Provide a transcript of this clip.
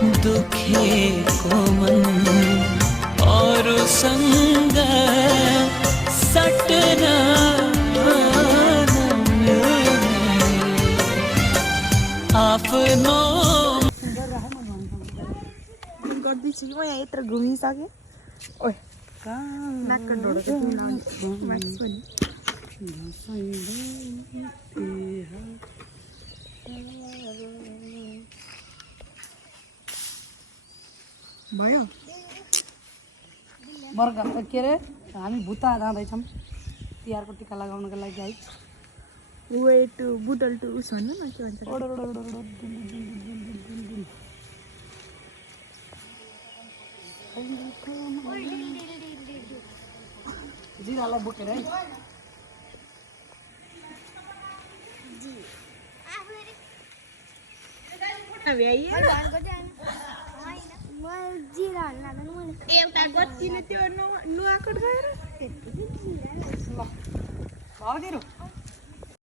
दुखेको मन अरू सँग सट्न आफ्नो गर्दैछु कि म यहाँ यत्र घुमिसकेँ ओए नाक ढोडो माथि पनि भयो बर्गर के अरे हामी भुता जाँदैछौँ तिहारको टिका लगाउनको लागि है वे टु बुटल टु उस भन्नु न के भन्छ जिरालाई बोकेर है एउटा गच्चीले त्यो नुहाकोट गएर भाउजूहरू